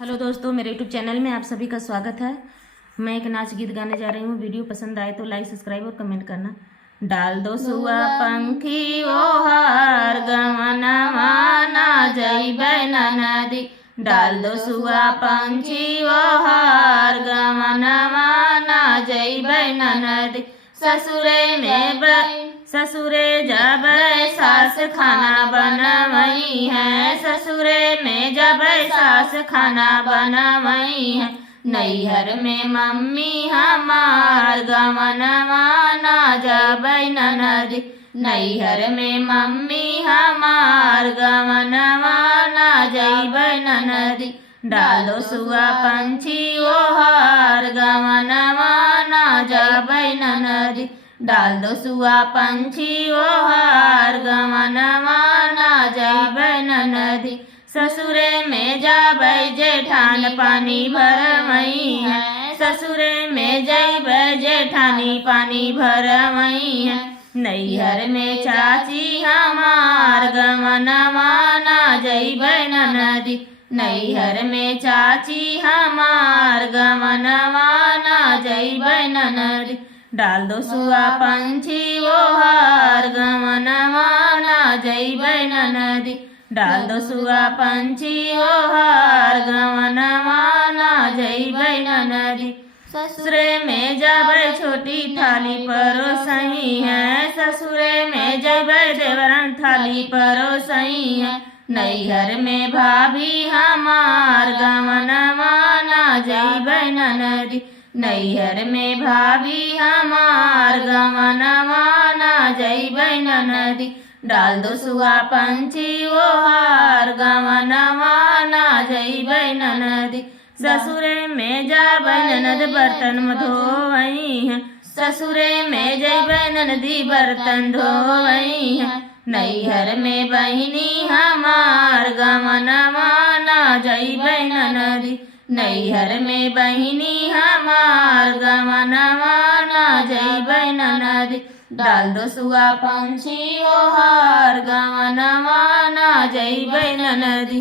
Hello दोस्तों, मेरे YouTube channel में आप सभी का स्वागत है। मैं एक नाच गीत गाने जा रही हूँ। वीडियो पसंद आए तो लाइक, सब्सक्राइब और कमेंट करना। डाल दो सुआ पंखी ओ हार गमनवा ना जइबै नदी। डाल दो सुआ पंखी ओ हार गमनवा ना जइबै नदी। ससुरे जब सास खाना बनवई है। ससुरे में जब सास खाना बनवई है। नैहर में मम्मी हमार गमनवा ना जबै नदी। नैहर में मम्मी हमार गमनवा ना जबै नदी। डालो सुआ पंछी ओ हार गमनवा ना जबै नदी। डाल दो सुआ पंछी ओ हार गमनवा ना जइबै नदी। ससुरे में जाबै जेठान पानी भरवई है। ससुरे में जइबै जेठानी पानी भरवई है। नैहर में चाची हमार गमनवा ना जइबै नदी। नैहर में चाची हमार गमनवा ना जइबै नदी। डाल दो सुआ पंछी ओ हार गमनवा ना जइबै नदी। डाल दो सुआ पंछी ओ हार गमनवा ना जइबै नदी। ससुरे में जबै छोटी थाली परोसई है। ससुरे में जबै देवरन थाली परोसई है। नैहर में भाभी हमार गमनवा ना जइबै नदी। नैहर में भाभी हमार गमनवा ना जइबै नदी। डाल दो सुआ पंछी ओ हार गमनवा ना जइबै नदी। ससुरे में जाबै ननद बर्तन धोवई है। ससुरे में जइबै ननदी बर्तन धोवई है। नैहर में बहिनी हमार गमनवा ना जइबै नदी। नैहर में बहिनी हमार गमनवा ना जइबै नदी। डाल दो सुआ पंछी ओ हार गमनवा ना जइबै नदी।